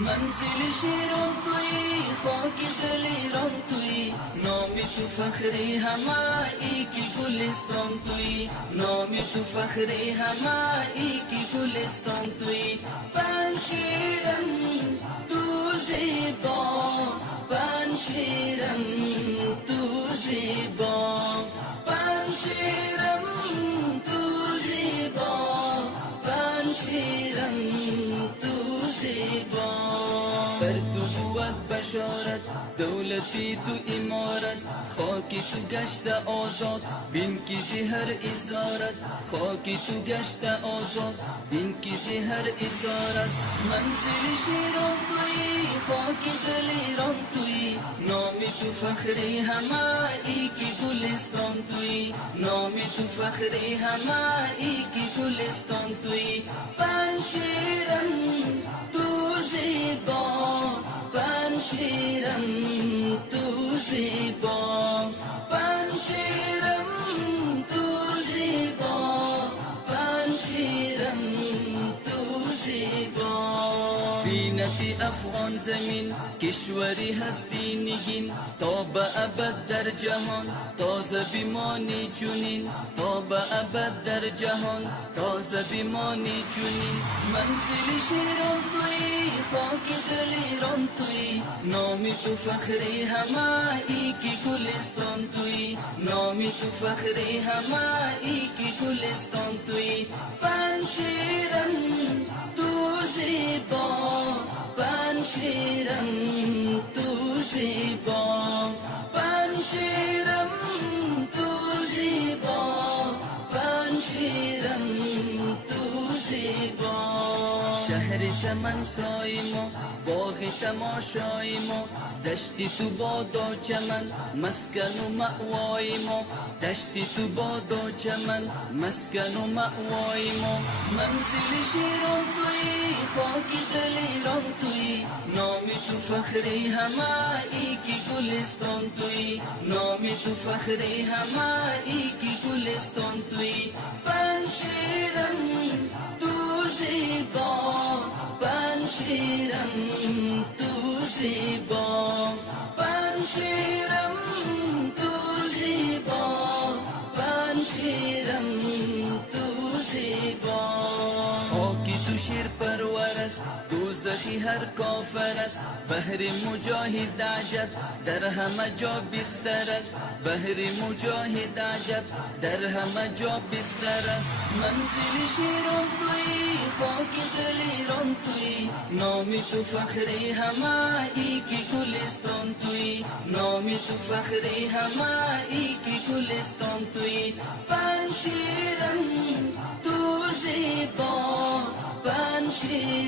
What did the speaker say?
منزل شیران توی خاک دلیران توی نامی تو فخری همایی کی گلستان توی نامی تو فخری همایی کی گلستان توی پنشیرم تو زیبا پنشیرم تو زیبا پنشیرم تو زیبا پنشیرم تو زیبا بر تو بود بشارت دولتی تو امارت خاکی تو گشت آزاد بین کسی هر اسارت خاکی تو گشت آزاد بین کسی هر اسارت منزل شیران توی خاکی دلیران توی نامی تو فخری همایی کی گلستان توی نامی تو فخری همایی کی گلستان توی پنشیرم تو زیبا پنشیرم تو زیبا پنشیرم تو زیبا پنشیرم تو زیبا سینتی افغان زمین کشوری هستی نگین تا به ابد در جهان تازه بیمانی جنین تا به ابد در جهان تازه بیمانی جنین منزل شیران توی خاک دلیران توی نامی تو فخری همایی کی گلستان توی نامی تو فخری همایی کی گلستان توی پنشیرم تو زیبا پنشیرم تو زیبا پنشیرم تو زیبا پنشیرم تو زیبا شهر سمن سای ما باغ تماشای ما دشتی تو باد و چمن مسکن و مأوای ما دشتی تو باد و چمن مسکن و مأوای ما منزل شیران توی خاک دلیران توی نامی تو فخری همایی کی گلستان توی نامی تو فخری همایی کی گلستان توی پنشیرم تو زیبا پنشیرم تو زیبا پنشیرم تو زیبا پنشیرم تو زیبا خاکی تو شیر پرور است دوزخی هر کافر است بهر مجاهد عجب در همه جا بستر است بهر مجاهد عجب در همه جا بستر است منزل شیران توی خاک دلیران توی نامی تو فخری همایی کی گلستان توی نامی تو فخری همایی کی گلستان توی پنشیرم تو زیبا پنشیرم